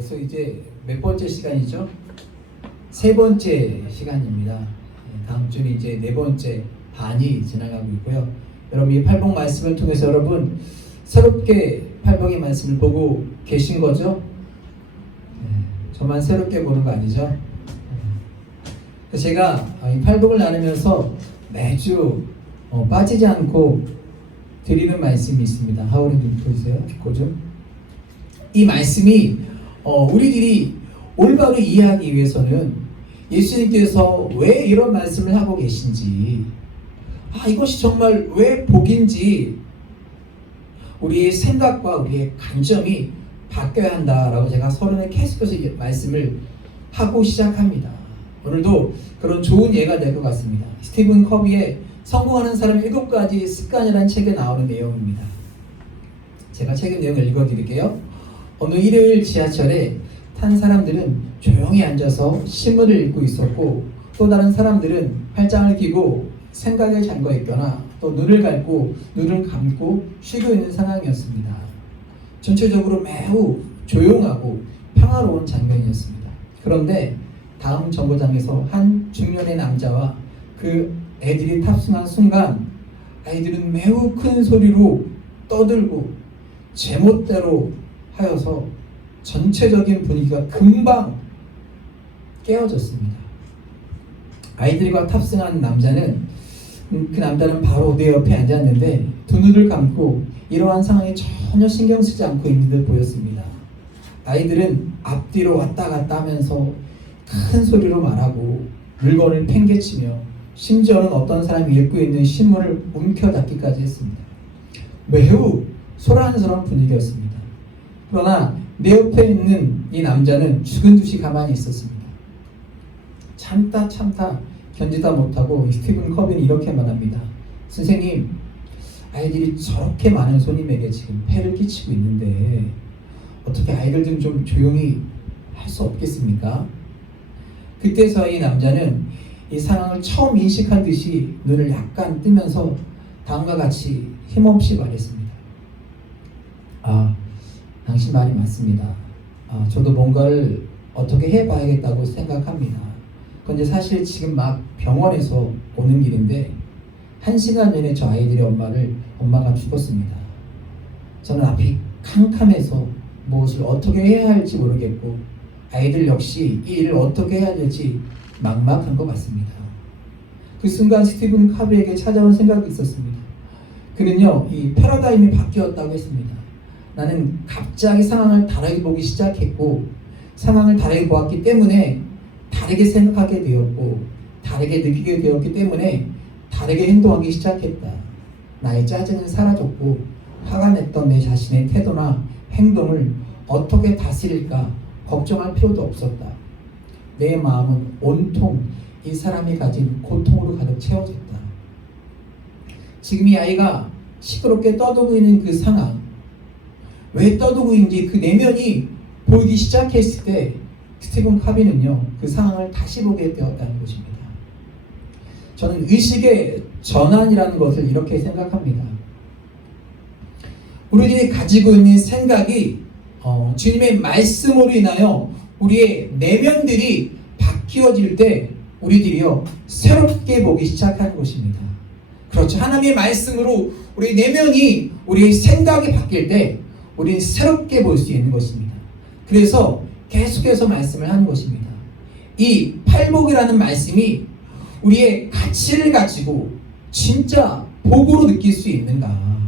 벌써 이제 몇 번째 시간이죠? 세 번째 시간입니다. 다음 주는 이제 네 번째 반이 지나가고 있고요. 여러분 이 팔복 말씀을 통해서 여러분 새롭게 팔복의 말씀을 보고 계신 거죠? 저만 새롭게 보는 거 아니죠? 그래서 제가 이 팔복을 나누면서 매주 빠지지 않고 드리는 말씀이 있습니다. 하울이 좀 보세요. 이 말씀이 우리들이 올바로 이해하기 위해서는 예수님께서 왜 이런 말씀을 하고 계신지, 이것이 정말 왜 복인지 우리의 생각과 우리의 관점이 바뀌어야 한다라고 제가 서론에 계속해서 말씀을 하고 시작합니다. 오늘도 그런 좋은 예가 될 것 같습니다. 스티븐 커비의 성공하는 사람 7가지 습관이라는 책에 나오는 내용입니다. 제가 책의 내용을 읽어드릴게요. 어느 일요일 지하철에 탄 사람들은 조용히 앉아서 신문을 읽고 있었고, 또 다른 사람들은 팔짱을 끼고 생각에 잠겨 있거나 또 눈을 감고 쉬고 있는 상황이었습니다. 전체적으로 매우 조용하고 평화로운 장면이었습니다. 그런데 다음 정거장에서 한 중년의 남자와 그 애들이 탑승한 순간 아이들은 매우 큰 소리로 떠들고 제멋대로 하여서 전체적인 분위기가 금방 깨어졌습니다. 아이들과 탑승한 남자는 그 남자는 바로 내 옆에 앉았는데 두 눈을 감고 이러한 상황에 전혀 신경 쓰지 않고 있는 듯 보였습니다. 아이들은 앞뒤로 왔다 갔다 하면서 큰 소리로 말하고 물건을 팽개치며 심지어는 어떤 사람이 읽고 있는 신문을 움켜잡기까지 했습니다. 매우 소란스러운 분위기였습니다. 그러나 내 옆에 있는 이 남자는 죽은 듯이 가만히 있었습니다. 참다 견디다 못하고 스티븐 커비는 이렇게 말합니다. 선생님, 아이들이 저렇게 많은 손님에게 지금 폐를 끼치고 있는데 어떻게 아이들 좀 조용히 할 수 없겠습니까? 그때서 이 남자는 이 상황을 처음 인식한 듯이 눈을 약간 뜨면서 다음과 같이 힘없이 말했습니다. 당신 말이 맞습니다. 저도 뭔가를 어떻게 해봐야겠다고 생각합니다. 그런데 사실 지금 막 병원에서 오는 길인데 1시간 전에 저 아이들의 엄마가 죽었습니다. 저는 앞이 캄캄해서 무엇을 어떻게 해야 할지 모르겠고 아이들 역시 이 일을 어떻게 해야 될지 막막한 것 같습니다. 그 순간 스티븐 카비에게 찾아온 생각이 있었습니다. 그는요, 이 패러다임이 바뀌었다고 했습니다. 나는 갑자기 상황을 다르게 보기 시작했고 상황을 다르게 보았기 때문에 다르게 생각하게 되었고 다르게 느끼게 되었기 때문에 다르게 행동하기 시작했다. 나의 짜증은 사라졌고 화가 냈던 내 자신의 태도나 행동을 어떻게 다스릴까 걱정할 필요도 없었다. 내 마음은 온통 이 사람이 가진 고통으로 가득 채워졌다. 지금 이 아이가 시끄럽게 떠들고 있는 그 상황, 왜 떠들고 있는지 그 내면이 보이기 시작했을 때 스티븐 카비는요, 그 상황을 다시 보게 되었다는 것입니다. 저는 의식의 전환이라는 것을 이렇게 생각합니다. 우리들이 가지고 있는 생각이 주님의 말씀으로 인하여 우리의 내면들이 바뀌어질 때 우리들이요 새롭게 보기 시작하는 것입니다. 그렇죠. 하나님의 말씀으로 우리 내면이 우리의 생각이 바뀔 때 우리는 새롭게 볼 수 있는 것입니다. 그래서 계속해서 말씀을 하는 것입니다. 이 팔복이라는 말씀이 우리의 가치를 가지고 진짜 복으로 느낄 수 있는가?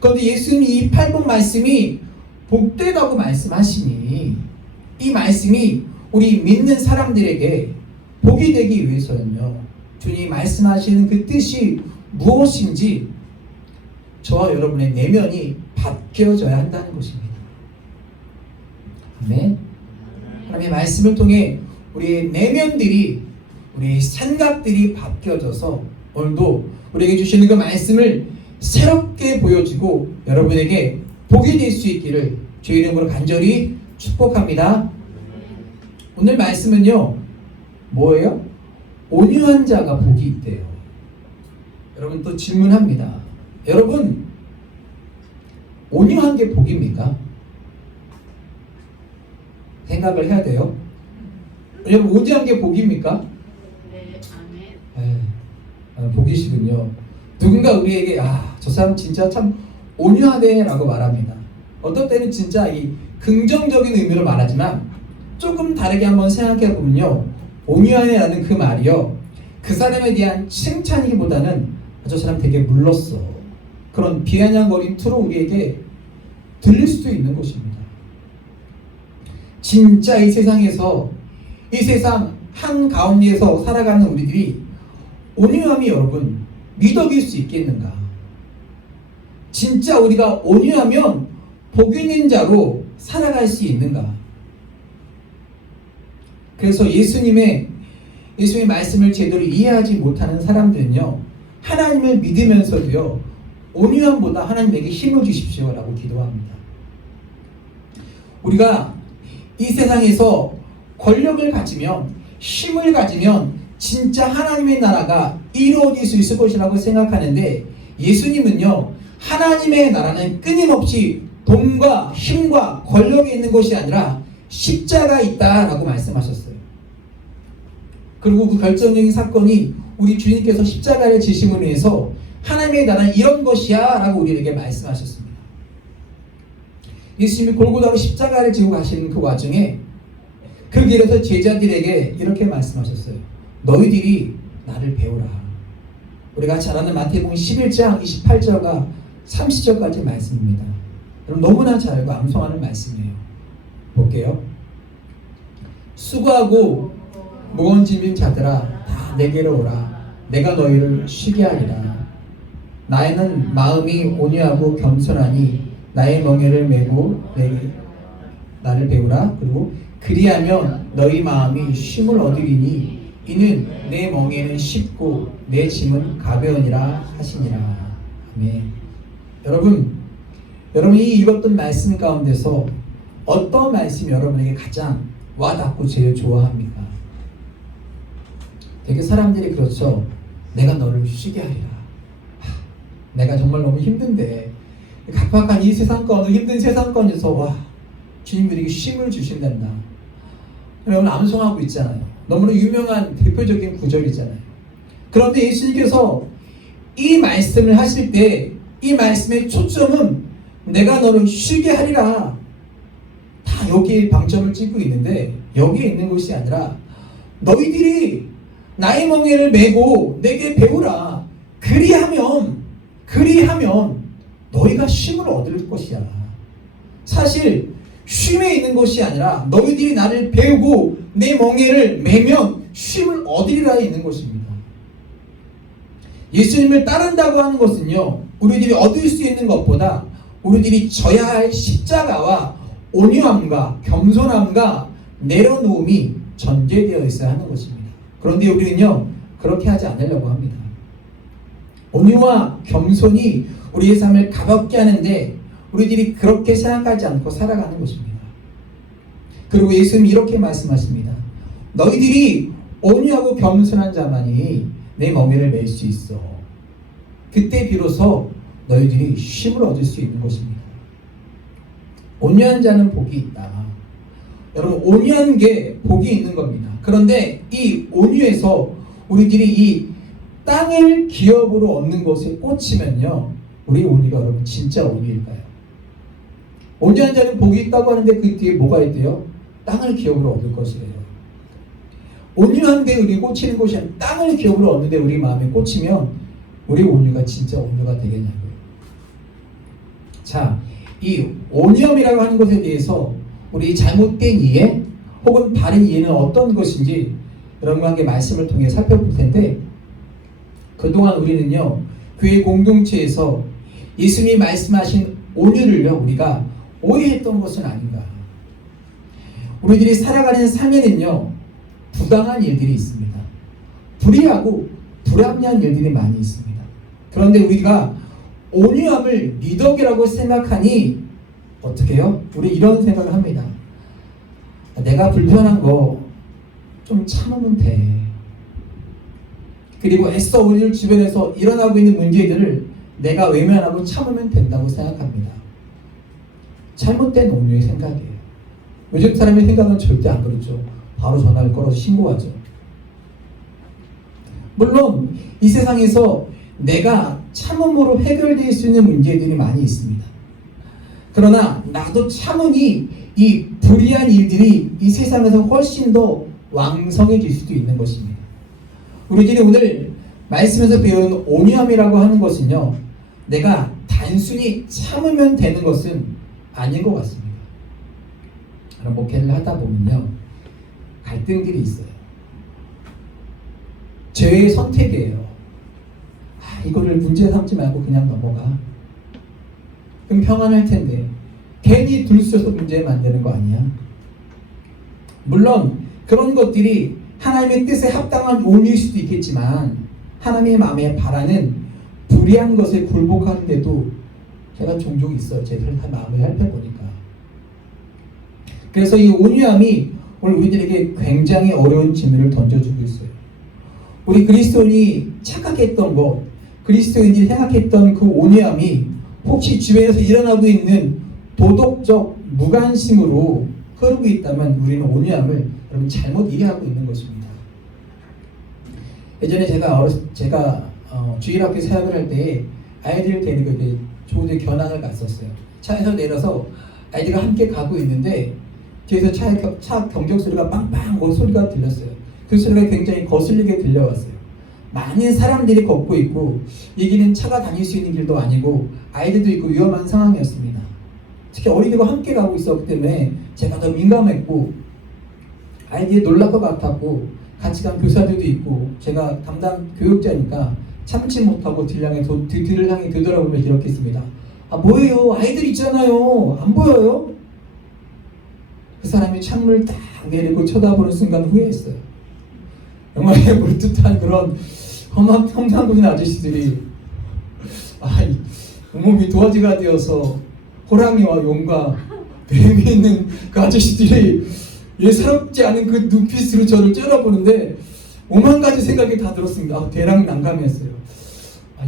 그런데 예수님이 이 팔복 말씀이 복되다고 말씀하시니 이 말씀이 우리 믿는 사람들에게 복이 되기 위해서는요, 주님이 말씀하시는 그 뜻이 무엇인지 저와 여러분의 내면이 바뀌어져야 한다는 것입니다. 아멘. 하나님의 말씀을 통해 우리의 내면들이, 우리의 생각들이 바뀌어져서 오늘도 우리에게 주시는 그 말씀을 새롭게 보여주고 여러분에게 복이 될 수 있기를 주의 이름으로 간절히 축복합니다. 오늘 말씀은요, 뭐예요? 온유한 자가 복이 있대요. 여러분 또 질문합니다. 여러분, 온유한 게 복입니까? 생각을 해야 돼요. 왜냐면 온유한 게 복입니까? 네, 아멘. 복이시군요. 누군가 우리에게 저 사람 진짜 참 온유하네 라고 말합니다. 어떤 때는 진짜 이 긍정적인 의미로 말하지만 조금 다르게 한번 생각해 보면요, 온유하네 라는 그 말이요, 그 사람에 대한 칭찬이기보다는 저 사람 되게 물렀어, 그런 비아냥거린 투로 우리에게 들릴 수도 있는 것입니다. 진짜 이 세상에서, 이 세상 한가운데에서 살아가는 우리들이 온유함이 여러분 미덕일 수 있겠는가? 진짜 우리가 온유하면 복 있는 자로 살아갈 수 있는가? 그래서 예수님의 말씀을 제대로 이해하지 못하는 사람들은요, 하나님을 믿으면서도요, 온유함보다 하나님에게 힘을 주십시오라고 기도합니다. 우리가 이 세상에서 권력을 가지면, 힘을 가지면 진짜 하나님의 나라가 이루어질 수 있을 것이라고 생각하는데, 예수님은요, 하나님의 나라는 끊임없이 돈과 힘과 권력이 있는 것이 아니라 십자가에 있다라고 말씀하셨어요. 그리고 그 결정적인 사건이 우리 주님께서 십자가를 지심으로 인해서 하나님의 나라는 이런 것이야 라고 우리에게 말씀하셨습니다. 예수님이 골고다로 십자가를 지고 가시는 그 와중에 그 길에서 제자들에게 이렇게 말씀하셨어요. 너희들이 나를 배우라. 우리가 잘 아는 마태복음 11장 28절과 30절까지 말씀입니다. 여러분 너무나 잘 알고 암송하는 말씀이에요. 볼게요. 수고하고 무거운 짐진 자들아 다 내게로 오라. 내가 너희를 쉬게 하리라. 나에는 마음이 온유하고 겸손하니 나의 멍에를 메고 나를 배우라. 그리고 그리하면 너희 마음이 쉼을 얻으리니 이는 내 멍에는 쉽고 내 짐은 가벼우니라 하시니라. 아멘. 여러분이 읽었던 말씀 가운데서 어떤 말씀이 여러분에게 가장 와닿고 제일 좋아합니까? 되게 사람들이 그렇죠. 내가 너를 쉬게 하리라. 내가 정말 너무 힘든데, 각박한 이 세상권, 힘든 세상권에서 주님이 우리에게 쉼을 주신단다. 여러분 암송하고 있잖아요. 너무나 유명한 대표적인 구절이잖아요. 그런데 예수님께서 이 말씀을 하실 때 이 말씀의 초점은 내가 너를 쉬게 하리라. 다 여기에 방점을 찍고 있는데, 여기에 있는 것이 아니라 너희들이 나의 멍에를 메고 내게 배우라. 그리하면 너희가 쉼을 얻을 것이야. 사실 쉼에 있는 것이 아니라 너희들이 나를 배우고 내 멍에를 메면 쉼을 얻으리라에 있는 것입니다. 예수님을 따른다고 하는 것은요, 우리들이 얻을 수 있는 것보다 우리들이 져야 할 십자가와 온유함과 겸손함과 내려놓음이 전제되어 있어야 하는 것입니다. 그런데 우리는요, 그렇게 하지 않으려고 합니다. 온유와 겸손이 우리의 삶을 가볍게 하는데 우리들이 그렇게 생각하지 않고 살아가는 것입니다. 그리고 예수님이 이렇게 말씀하십니다. 너희들이 온유하고 겸손한 자만이 내 멍에를 맬 수 있어. 그때 비로소 너희들이 쉼을 얻을 수 있는 것입니다. 온유한 자는 복이 있다. 여러분 온유한 게 복이 있는 겁니다. 그런데 이 온유에서 우리들이 이 땅을 기업으로 얻는 것에 꽂히면요, 우리 온유가 여러분 진짜 온유일까요? 온유한 자는 복이 있다고 하는데 그 뒤에 뭐가 있대요? 땅을 기업으로 얻을 것이래요. 온유한데 우리 꽂히는 것이 아니라 땅을 기업으로 얻는데 우리 마음에 꽂히면 우리 온유가 진짜 온유가 되겠냐고요. 자, 이 온유함이라고 하는 것에 대해서 우리 잘못된 이해 혹은 바른 이해는 어떤 것인지 여러분과 함께 말씀을 통해 살펴볼 텐데, 그동안 우리는요, 교회 공동체에서 예수님이 말씀하신 온유를요, 우리가 오해했던 것은 아닌가. 우리들이 살아가는 삶에는요, 부당한 일들이 있습니다. 불의하고 불합리한 일들이 많이 있습니다. 그런데 우리가 온유함을 미덕이라고 생각하니 어떻게 해요? 우리 이런 생각을 합니다. 내가 불편한 거 좀 참으면 돼. 그리고 애써 우리 주변에서 일어나고 있는 문제들을 내가 외면하고 참으면 된다고 생각합니다. 잘못된 온유의 생각이에요. 요즘 사람의 생각은 절대 안 그렇죠. 바로 전화를 걸어서 신고하죠. 물론 이 세상에서 내가 참음으로 해결될 수 있는 문제들이 많이 있습니다. 그러나 나도 참으니 이 불의한 일들이 이 세상에서 훨씬 더 왕성해질 수도 있는 것입니다. 우리들이 오늘 말씀에서 배운 온유함이라고 하는 것은요, 내가 단순히 참으면 되는 것은 아닌 것 같습니다. 그럼 목회를 하다 보면요, 갈등들이 있어요. 죄의 선택이에요. 이거를 문제 삼지 말고 그냥 넘어가. 그럼 평안할 텐데 괜히 둘러서 문제 만드는 거 아니야? 물론 그런 것들이 하나님의 뜻에 합당한 온유일 수도 있겠지만 하나님의 마음에 바라는 불의한 것에 굴복하는데도 제가 종종 있어요. 제 마음을 살펴보니까. 그래서 이 온유함이 오늘 우리들에게 굉장히 어려운 질문을 던져주고 있어요. 우리 그리스도인이 착각했던 것, 그리스도인이 생각했던 그 온유함이 혹시 주변에서 일어나고 있는 도덕적 무관심으로 흐르고 있다면 우리는 온유함을 여러분 잘못 이해하고 있는 것입니다. 예전에 제가 주일학교 사역을 할 때 아이들을 데리고 이제 조대 견학을 갔었어요. 차에서 내려서 아이들과 함께 가고 있는데 뒤에서 차 경적 소리가 빵빵 소리가 들렸어요. 그 소리가 굉장히 거슬리게 들려왔어요. 많은 사람들이 걷고 있고 이 길은 차가 다닐 수 있는 길도 아니고 아이들도 있고 위험한 상황이었습니다. 특히 어린이들과 함께 가고 있었기 때문에 제가 더 민감했고 아이들이 놀랄 것 같았고 같이 간 교사들도 있고 제가 담당 교육자니까 참지 못하고 뒤를 향해 되돌아보며 이렇게 했습니다. 뭐예요? 아이들 있잖아요. 안 보여요? 그 사람이 창문을 딱 내리고 쳐다보는 순간 후회했어요. 영화에 물듯한 그런 험상궂은 아저씨들이 온몸이 도화지가 되어서 호랑이와 용과 뱀이 있는 그 아저씨들이 예사롭지 않은 그 눈빛으로 저를 째려보는데 오만 가지 생각이 다 들었습니다. 대략 난감했어요.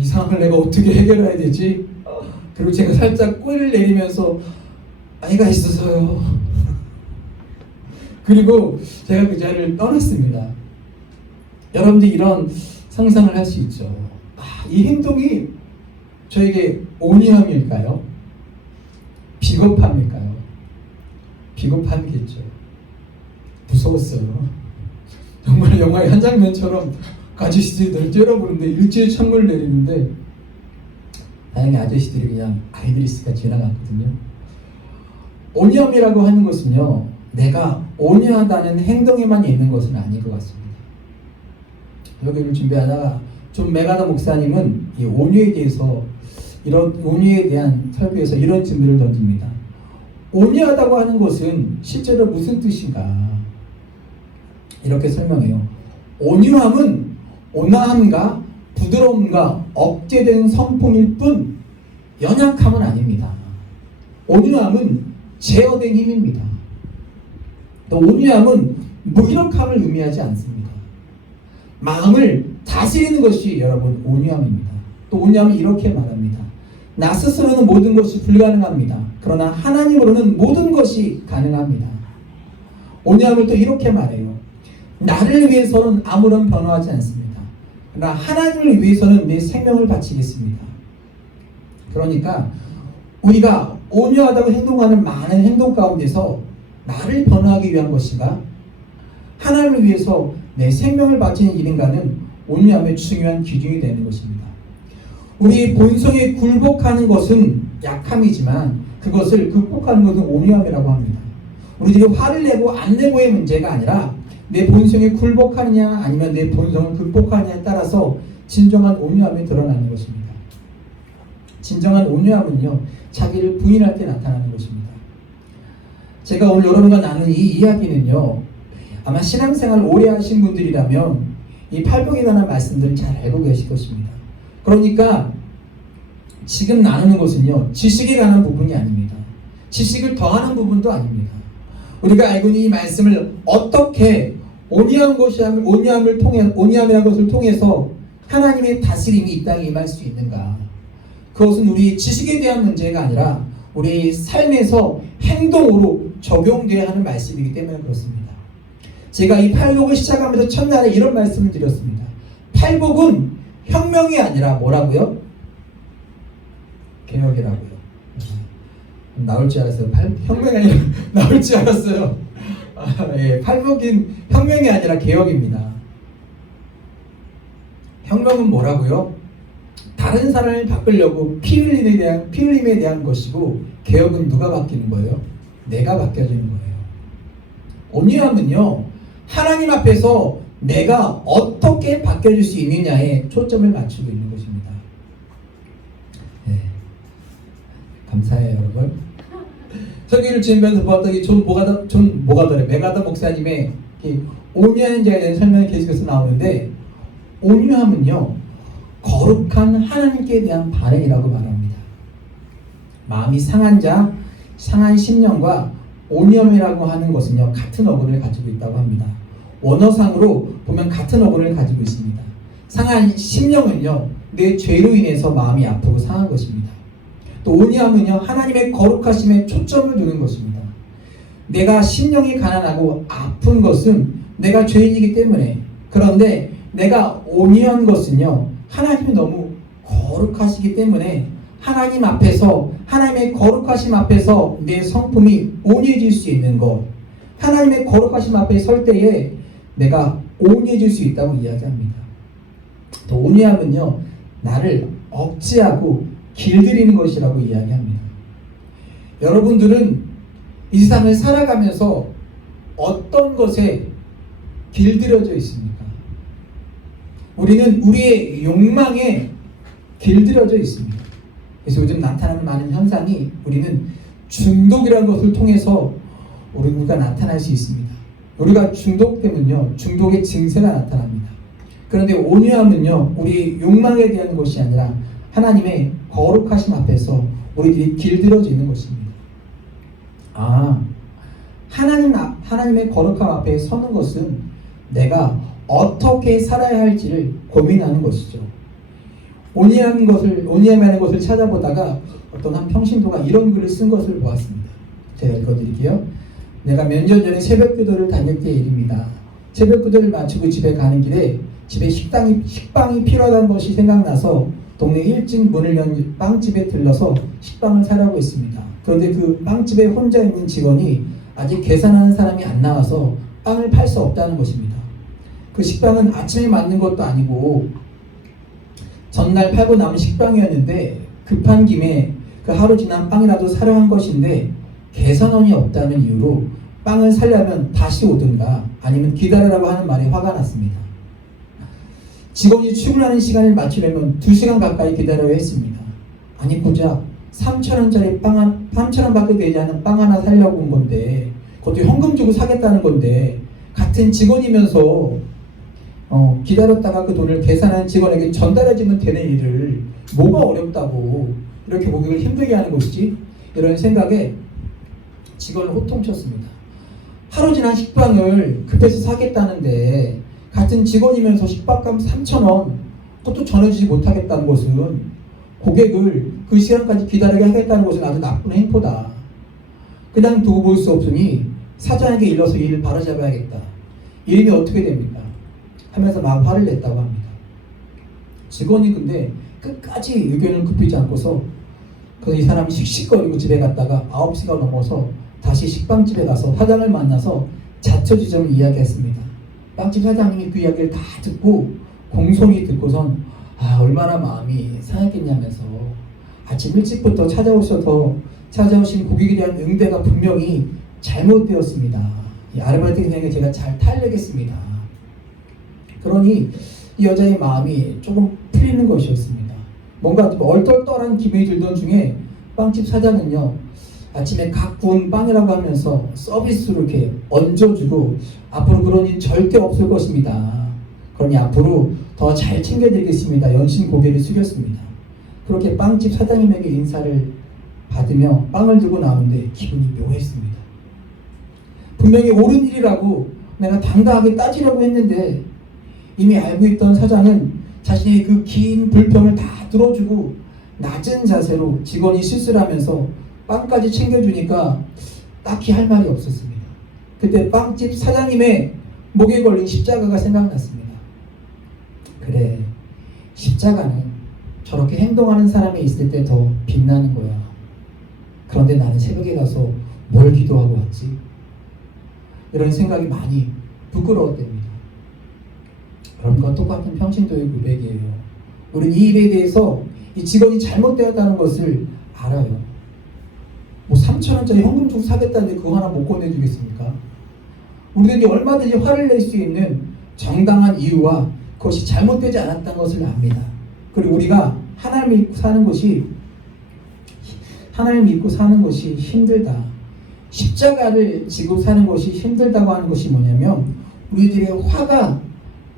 이 상황을 내가 어떻게 해결해야 되지? 그리고 제가 살짝 꼬리를 내리면서 아이가 있어서요. 그리고 제가 그 자리를 떠났습니다. 여러분들이 이런 상상을 할 수 있죠. 이 행동이 저에게 온유함일까요? 비겁함일까요? 비겁함이겠죠. 무서웠어요. 정말 영화의 한 장면처럼 아저씨들이 널 째려보는데 일제히 창문을 내리는데 다행히 아저씨들이 그냥 아이들이 있으니까 지나갔거든요. 온유함이라고 하는 것은요, 내가 온유하다는 행동에만 있는 것은 아닌 것 같습니다. 여기를 준비하다가 좀 메가다 목사님은 이 온유에 대해서 이런 온유에 대한 설교에서 이런 질문을 던집니다. 온유하다고 하는 것은 실제로 무슨 뜻인가? 이렇게 설명해요. 온유함은 온화함과 부드러움과 억제된 성품일 뿐 연약함은 아닙니다. 온유함은 제어된 힘입니다. 또 온유함은 무기력함을 의미하지 않습니다. 마음을 다스리는 것이 여러분 온유함입니다. 또 온유함은 이렇게 말합니다. 나 스스로는 모든 것이 불가능합니다. 그러나 하나님으로는 모든 것이 가능합니다. 온유함을 또 이렇게 말해요. 나를 위해서는 아무런 변화하지 않습니다. 그러나 하나님을 위해서는 내 생명을 바치겠습니다. 그러니까 우리가 온유하다고 행동하는 많은 행동 가운데서 나를 변화하기 위한 것인가? 하나님을 위해서 내 생명을 바치는 일인가는 온유함의 중요한 기준이 되는 것입니다. 우리 본성에 굴복하는 것은 약함이지만 그것을 극복하는 것은 온유함이라고 합니다. 우리들이 화를 내고 안 내고의 문제가 아니라 내 본성에 굴복하느냐 아니면 내 본성을 극복하느냐에 따라서 진정한 온유함이 드러나는 것입니다. 진정한 온유함은요, 자기를 부인할 때 나타나는 것입니다. 제가 오늘 여러분과 나눈 이 이야기는요, 아마 신앙생활 오래 하신 분들이라면 이 팔복에 관한 말씀들을 잘 알고 계실 것입니다. 그러니까 지금 나누는 것은요, 지식에 관한 부분이 아닙니다. 지식을 더하는 부분도 아닙니다. 우리가 알고 있는 이 말씀을 어떻게 온유함이라는 것을 통해서 하나님의 다스림이 이 땅에 임할 수 있는가? 그것은 우리 지식에 대한 문제가 아니라 우리 삶에서 행동으로 적용돼야 하는 말씀이기 때문에 그렇습니다. 제가 이 팔복을 시작하면서 첫날에 이런 말씀을 드렸습니다. 팔복은 혁명이 아니라 뭐라고요? 개혁이라고요. 나올 줄 알았어요. 혁명이 아니라 나올 줄 알았어요. 예, 팔복은 혁명이 아니라 개혁입니다. 혁명은 뭐라고요? 다른 사람을 바꾸려고 피 흘림에 대한 것이고, 개혁은 누가 바뀌는 거예요? 내가 바뀌어지는 거예요. 온유함은요, 하나님 앞에서 내가 어떻게 바뀌어질 수 있느냐에 초점을 맞추고 있는 것입니다. 네. 감사해요, 여러분. 설교를 지으면서 보았던 이 존 메가더 목사님의 온유한 자에 대한 설명이 계속해서 나오는데, 온유함은요, 거룩한 하나님께 대한 반응이라고 말합니다. 마음이 상한 자, 상한 심령과 온유함이라고 하는 것은요, 같은 어근을 가지고 있다고 합니다. 원어상으로 보면 같은 어근을 가지고 있습니다. 상한 심령은요, 내 죄로 인해서 마음이 아프고 상한 것입니다. 또 온유함은요, 하나님의 거룩하심에 초점을 두는 것입니다. 내가 심령이 가난하고 아픈 것은 내가 죄인이기 때문에, 그런데 내가 온유한 것은요, 하나님이 너무 거룩하시기 때문에 하나님 앞에서, 하나님의 거룩하심 앞에서 내 성품이 온유해질 수 있는 것, 하나님의 거룩하심 앞에 설 때에 내가 온유해질 수 있다고 이야기합니다. 또 온유함은요, 나를 억제하고 길들이는 것이라고 이야기합니다. 여러분들은 이 세상을 살아가면서 어떤 것에 길들여져 있습니까? 우리는 우리의 욕망에 길들여져 있습니다. 그래서 요즘 나타나는 많은 현상이, 우리는 중독이라는 것을 통해서 우리가 나타날 수 있습니다. 우리가 중독되면요, 중독의 증세가 나타납니다. 그런데 온유함은요, 우리 욕망에 대한 것이 아니라 하나님의 거룩하심 앞에서 우리들이 길들여져 있는 것입니다. 하나님의 거룩함 앞에 서는 것은 내가 어떻게 살아야 할지를 고민하는 것이죠. 온유함이라는 것을 찾아보다가 어떤 한 평신도가 이런 글을 쓴 것을 보았습니다. 제가 읽어드릴게요. 내가 몇 년 전에 새벽 기도를 다닐 때의 일입니다. 새벽 기도를 마치고 집에 가는 길에 집에 식빵이 필요하다는 것이 생각나서 동네 일찍 문을 연 빵집에 들러서 식빵을 사려고 했습니다. 그런데 그 빵집에 혼자 있는 직원이 아직 계산하는 사람이 안 나와서 빵을 팔 수 없다는 것입니다. 그 식빵은 아침에 만든 것도 아니고 전날 팔고 남은 식빵이었는데, 급한 김에 그 하루 지난 빵이라도 사려 한 것인데 계산원이 없다는 이유로 빵을 사려면 다시 오든가 아니면 기다리라고 하는 말에 화가 났습니다. 직원이 출근하는 시간을 맞추려면 2시간 가까이 기다려야 했습니다. 아니 고작 3,000원짜리 3,000원밖에 되지 않은 빵 하나 사려고 온 건데, 그것도 현금 주고 사겠다는 건데, 같은 직원이면서 기다렸다가 그 돈을 계산한 직원에게 전달해주면 되는 일을 뭐가 어렵다고 이렇게 고객을 힘들게 하는 것이지? 이런 생각에 직원을 호통쳤습니다. 하루 지난 식빵을 급해서 사겠다는데 같은 직원이면서 식빵값 3,000원, 그것도 전해주지 못하겠다는 것은 고객을 그 시간까지 기다리게 하겠다는 것은 아주 나쁜 행포다. 그냥 두고 볼 수 없으니 사장에게 일러서 이 일을 바로잡아야겠다. 이름이 어떻게 됩니까? 하면서 막 화를 냈다고 합니다. 직원이 근데 끝까지 의견을 굽히지 않고서 이 사람이 씩씩거리고 집에 갔다가 9시가 넘어서 다시 식빵집에 가서 사장을 만나서 자초지종을 이야기했습니다. 빵집 사장님이 그 이야기를 다 듣고 공손히 듣고선 얼마나 마음이 상했겠냐면서 아침 일찍부터 찾아오신 고객에 대한 응대가 분명히 잘못되었습니다. 이 아르바이트 기장에 제가 잘 타일르겠습니다. 그러니 이 여자의 마음이 조금 풀리는 것이었습니다. 뭔가 얼떨떨한 기분이 들던 중에 빵집 사장은요, 아침에 각 구운 빵이라고 하면서 서비스로 이렇게 얹어주고, 앞으로 그런 일 절대 없을 것입니다. 그러니 앞으로 더 잘 챙겨드리겠습니다. 연신 고개를 숙였습니다. 그렇게 빵집 사장님에게 인사를 받으며 빵을 들고 나오는데 기분이 묘했습니다. 분명히 옳은 일이라고 내가 당당하게 따지려고 했는데, 이미 알고 있던 사장은 자신의 그 긴 불평을 다 들어주고 낮은 자세로 직원이 실수를 하면서 빵까지 챙겨주니까 딱히 할 말이 없었습니다. 그때 빵집 사장님의 목에 걸린 십자가가 생각났습니다. 그래, 십자가는 저렇게 행동하는 사람이 있을 때 더 빛나는 거야. 그런데 나는 새벽에 가서 뭘 기도하고 왔지? 이런 생각이 많이 부끄러웠답니다. 그런과 똑같은 평신도의 고백이에요. 우리는 이 일에 대해서 이 직원이 잘못되었다는 것을 알아요. 뭐 3,000원짜리 현금 주고 사겠다는데 그거 하나 못 꺼내주겠습니까? 우리들이 얼마든지 화를 낼 수 있는 정당한 이유와 그것이 잘못되지 않았다는 것을 압니다. 그리고 우리가 하나님을 믿고 사는 것이 힘들다. 십자가를 지고 사는 것이 힘들다고 하는 것이 뭐냐면 우리들의 화가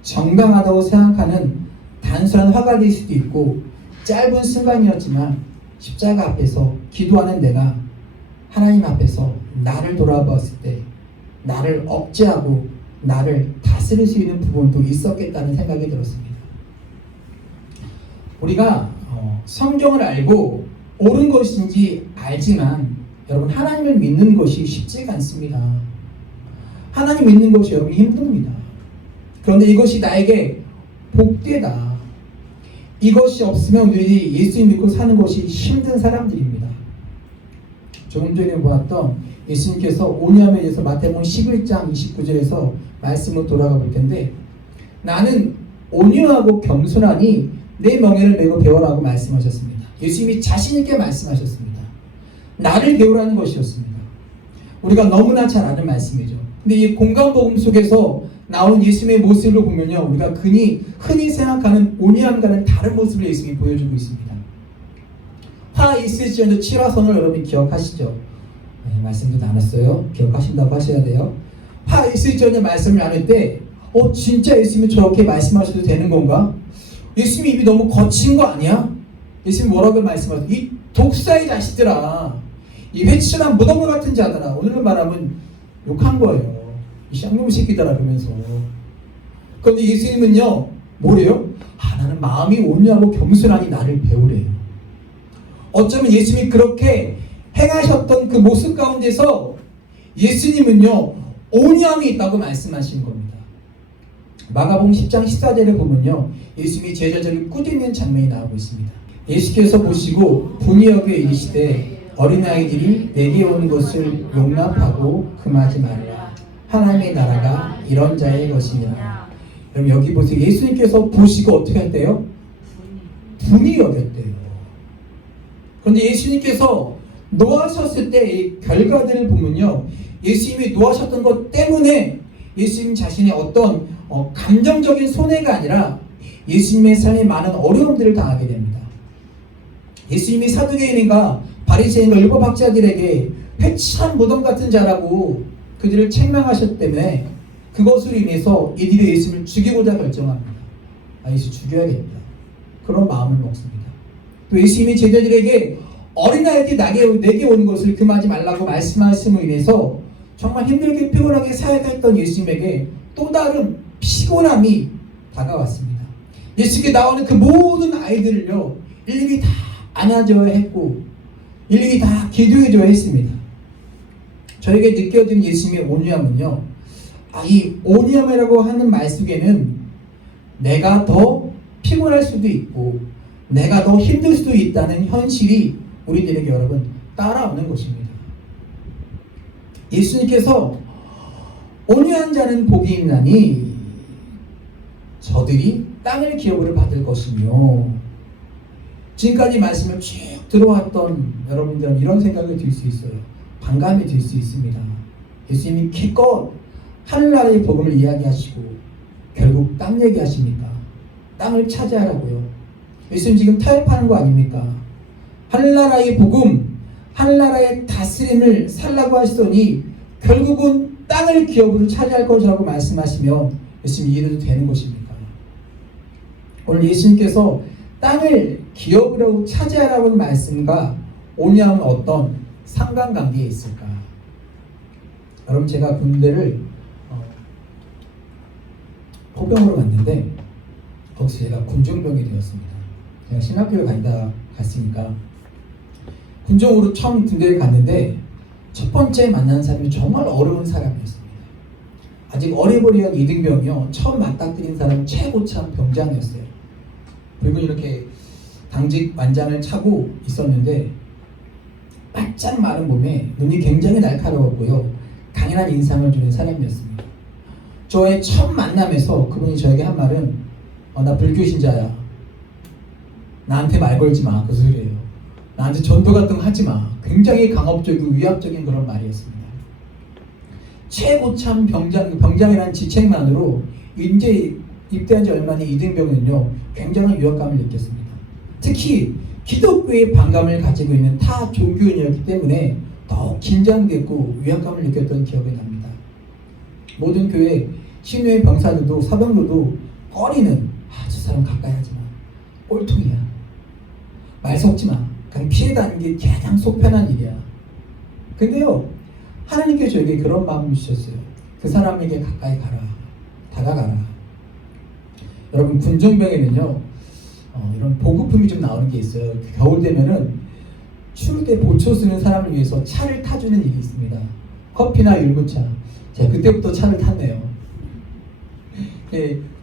정당하다고 생각하는 단순한 화가 될 수도 있고 짧은 순간이었지만 십자가 앞에서 기도하는 내가 하나님 앞에서 나를 돌아봤을 때 나를 억제하고 나를 다스릴 수 있는 부분도 있었겠다는 생각이 들었습니다. 우리가 성경을 알고 옳은 것인지 알지만 여러분 하나님을 믿는 것이 쉽지가 않습니다. 하나님 믿는 것이 여러분 힘듭니다. 그런데 이것이 나에게 복되다. 이것이 없으면 우리들이 예수 믿고 사는 것이 힘든 사람들입니다. 조금 전에 보았던 예수님께서 온유함에 대해서 마태복음 11장 29절에서 말씀으로 돌아가 볼 텐데 나는 온유하고 겸손하니 내 명예를 메고 배우라고 말씀하셨습니다. 예수님이 자신 있게 말씀하셨습니다. 나를 배우라는 것이었습니다. 우리가 너무나 잘 아는 말씀이죠. 근데 이 공간복음 속에서 나오는 예수님의 모습을 보면요, 우리가 흔히 생각하는 온유함과는 다른 모습을 예수님이 보여주고 있습니다. 화 있을지언정 칠화선을 여러분 기억하시죠? 말씀도 나눴어요. 기억하신다고 하셔야 돼요. 화 있을지언정 말씀을 나눌 때 진짜 예수님이 저렇게 말씀하셔도 되는 건가? 예수님이 입이 너무 거친 거 아니야? 예수님 뭐라고 말씀하세요? 이 독사의 자식들아, 이 회칠한 무덤과 같은 자들아. 오늘로 말하면 욕한 거예요. 이 쌍놈 새끼들아 그러면서. 그런데 예수님은요 뭐래요? 나는 마음이 온유하고 겸손하니 나를 배우래요. 어쩌면 예수님이 그렇게 행하셨던 그 모습 가운데서 예수님은요 온유함이 있다고 말씀하신 겁니다. 마가복음 10장 14절에 보면요 예수님이 제자들을 꾸짖는 장면이 나오고 있습니다. 예수께서 보시고 분이 여겨 이르시되 어린아이들이 내게 오는 것을 용납하고 금하지 말라. 하나님의 나라가 이런 자의 것이니라. 그럼 여기 보세요. 예수님께서 보시고 어떻게 했대요? 분이 여겼대요. 그런데 예수님께서 노하셨을 때의 결과들을 보면요 예수님이 노하셨던 것 때문에 예수님 자신의 어떤 감정적인 손해가 아니라 예수님의 삶에 많은 어려움들을 당하게 됩니다. 예수님이 사두개인과 바리새인과 율법학자들에게 회칠한 무덤 같은 자라고 그들을 책망하셨기 때문에 그것으로 인해서 이들이 예수님을 죽이고자 결정합니다. 예수 죽여야겠다. 그런 마음을 먹습니다. 또 예수님이 제자들에게 어린아이들이 내게 오는 것을 금하지 말라고 말씀하심으로 인해서 정말 힘들게 피곤하게 사역했던 예수님에게 또 다른 피곤함이 다가왔습니다. 예수님께 나오는 그 모든 아이들을요 일일이 다 안아줘야 했고 일일이 다 기도해줘야 했습니다. 저에게 느껴진 예수님의 온유함은요 이 온유함이라고 하는 말 속에는 내가 더 피곤할 수도 있고 내가 더 힘들 수도 있다는 현실이 우리들에게 여러분 따라오는 것입니다. 예수님께서 온유한 자는 복이 있나니 저들이 땅을 기업으로 받을 것이며 지금까지 말씀을 쭉 들어왔던 여러분들은 이런 생각이 들 수 있어요. 반감이 들 수 있습니다. 예수님이 기껏 하늘나라의 복음을 이야기하시고 결국 땅 얘기하십니까? 땅을 차지하라고요. 예수님 지금 타협하는 거 아닙니까? 하늘나라의 복음, 하늘나라의 다스림을 살라고 하시더니 결국은 땅을 기업으로 차지할 것이라고 말씀하시면 예수님 이해도 되는 것입니까? 오늘 예수님께서 땅을 기업으로 차지하라는 말씀과 온유함은 어떤 상관관계에 있을까? 여러분 제가 군대를 포병으로 갔는데 거기서 제가 군중병이 되었습니다. 제가 신학교를 갔으니까 군종으로 처음 군대를 갔는데 첫 번째 만난 사람이 정말 어려운 사람이었습니다. 아직 어리버리한 이등병이요. 처음 맞닥뜨린 사람은 최고참 병장이었어요. 그리고 이렇게 당직 완장을 차고 있었는데 바짝 마른 몸에 눈이 굉장히 날카로웠고요. 강인한 인상을 주는 사람이었습니다. 저의 첫 만남에서 그분이 저에게 한 말은 나 불교 신자야. 나한테 말 걸지 마. 그 소리예요. 나한테 전도 같은 거 하지 마. 굉장히 강압적이고 위압적인 그런 말이었습니다. 최고참 병장이라는 지책만으로 이제 입대한 지 얼마 된 이등병은요 굉장한 위압감을 느꼈습니다. 특히 기독교의 반감을 가지고 있는 타 종교인이었기 때문에 더욱 긴장됐고 위압감을 느꼈던 기억이 납니다. 모든 교회 신유의 병사들도 사병들도 꺼리는 저 사람 가까이 하지 마. 꼴통이야. 말 섞지 마. 그냥 피해 다니는 게 가장 속편한 일이야. 근데요 하나님께 저에게 그런 마음을 주셨어요. 그 사람에게 가까이 가라. 다가가라. 여러분 군정병에는요 이런 보급품이 좀 나오는 게 있어요. 겨울 되면은 추울 때 보초 쓰는 사람을 위해서 차를 타주는 일이 있습니다. 커피나 율무차. 제가 그때부터 차를 탔네요.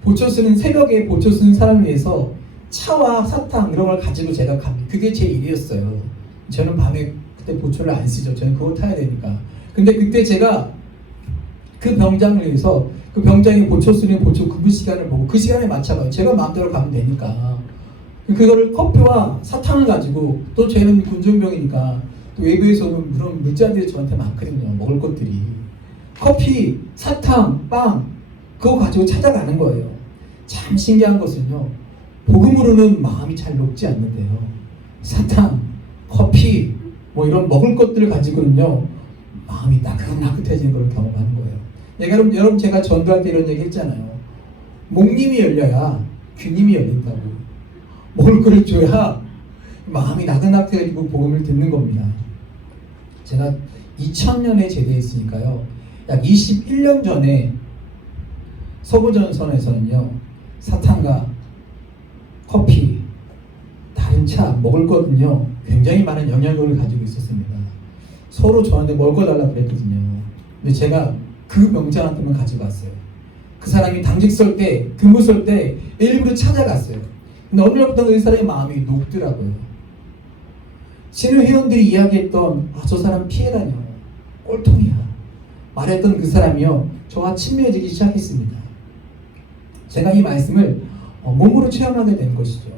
보초 쓰는 새벽에 보초 쓰는 사람을 위해서 차와 사탕 이런 걸 가지고 제가 갑니다. 그게 제 일이었어요. 저는 밤에 그때 보초를 안 쓰죠. 저는 그거 타야 되니까. 근데 그때 제가 그 병장을 위해서 그 병장이 보초 쓰는 보초 근무 시간을 보고 그 시간에 맞춰가요. 제가 마음대로 가면 되니까. 그거를 커피와 사탕을 가지고 또 저희는 군정병이니까 또 외부에서는 그런 물자들이 저한테 많거든요. 먹을 것들이. 커피, 사탕, 빵 그거 가지고 찾아가는 거예요. 참 신기한 것은요. 복음으로는 마음이 잘 녹지 않는데요. 사탕, 커피 뭐 이런 먹을 것들을 가지고는요. 마음이 따뜻해지는 걸 경험하는 거예요. 여러분 제가 전도할 때 이런 얘기 했잖아요. 목님이 열려야 귀님이 열린다고. 먹을 걸 줘야 마음이 나긋나긋해지고 복음을 듣는 겁니다. 제가 2000년에 제대했으니까요. 약 21년 전에 서부전선에서는요. 사탕과 커피, 다른 차, 먹을 것은요. 굉장히 많은 영향력을 가지고 있었습니다. 서로 저한테 먹을 거 달라고 그랬거든요. 근데 제가 그 명장한테만 가지고 왔어요. 그 사람이 당직 설 때, 근무 설 때 일부러 찾아갔어요. 근데 어느 날부터 그 사람의 마음이 녹더라고요. 신우 회원들이 이야기했던 저 사람 피해 다녀. 꼴통이야. 말했던 그 사람이요. 저와 친밀해지기 시작했습니다. 제가 이 말씀을 몸으로 체험하게 된 것이죠.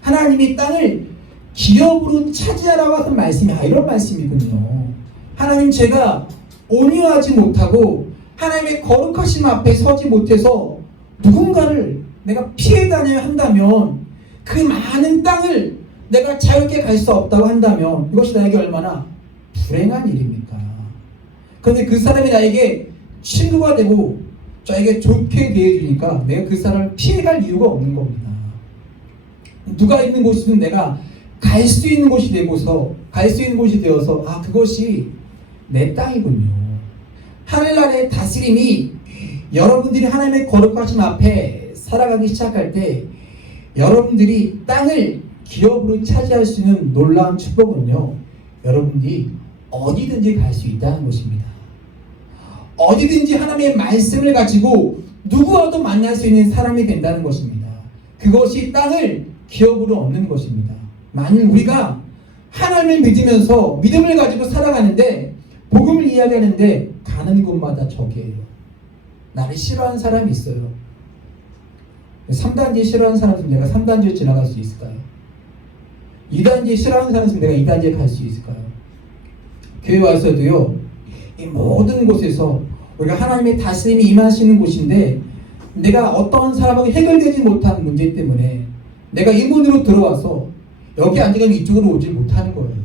하나님이 땅을 기업으로 차지하라고 하는 말씀이 이런 말씀이군요. 하나님 제가 온유하지 못하고 하나님의 거룩하심 앞에 서지 못해서 누군가를 내가 피해 다녀야 한다면 그 많은 땅을 내가 자유롭게 갈 수 없다고 한다면 이것이 나에게 얼마나 불행한 일입니까? 그런데 그 사람이 나에게 친구가 되고 저에게 좋게 대해주니까 내가 그 사람을 피해갈 이유가 없는 겁니다. 누가 있는 곳이든 내가 갈 수 있는 곳이 되고서 갈 수 있는 곳이 되어서 그것이 내 땅이군요. 하늘나라의 다스림이 여러분들이 하나님의 거룩하심 앞에 살아가기 시작할 때 여러분들이 땅을 기업으로 차지할 수 있는 놀라운 축복은요. 여러분들이 어디든지 갈 수 있다는 것입니다. 어디든지 하나님의 말씀을 가지고 누구와도 만날 수 있는 사람이 된다는 것입니다. 그것이 땅을 기업으로 얻는 것입니다. 만일 우리가 하나님을 믿으면서 믿음을 가지고 살아가는데 복음을 이야기하는데 가는 곳마다 적이에요. 나를 싫어하는 사람이 있어요. 3단지 싫어하는 사람은 내가 3단지로 지나갈 수 있을까요? 2단지 싫어하는 사람은 내가 2단지에 갈 수 있을까요? 교회 와서도요. 이 모든 곳에서 우리가 하나님의 다스림이 임하시는 곳인데 내가 어떤 사람하고 해결되지 못한 문제 때문에 내가 이 문으로 들어와서 여기 앉으면 이쪽으로 오지 못하는 거예요.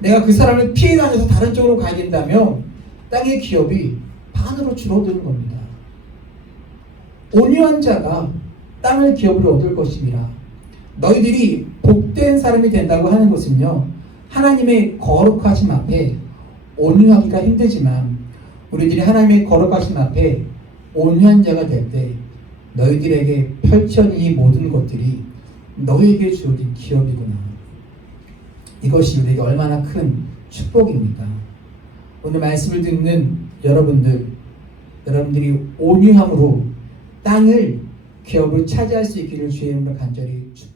내가 그 사람을 피해 다녀서 다른 쪽으로 가야 된다면 땅의 기업이 반으로 줄어드는 겁니다. 온유한 자가 땅을 기업으로 얻을 것이니라. 너희들이 복된 사람이 된다고 하는 것은요. 하나님의 거룩하심 앞에 온유하기가 힘들지만 우리들이 하나님의 거룩하심 앞에 온유한 자가 될 때 너희들에게 펼쳐진 이 모든 것들이 너희에게 주어진 기업이구나. 이것이 우리에게 얼마나 큰 축복입니다. 오늘 말씀을 듣는 여러분들이 온유함으로 땅을 기업을 차지할 수 있기를 주의 이름으로 간절히 축복합니다.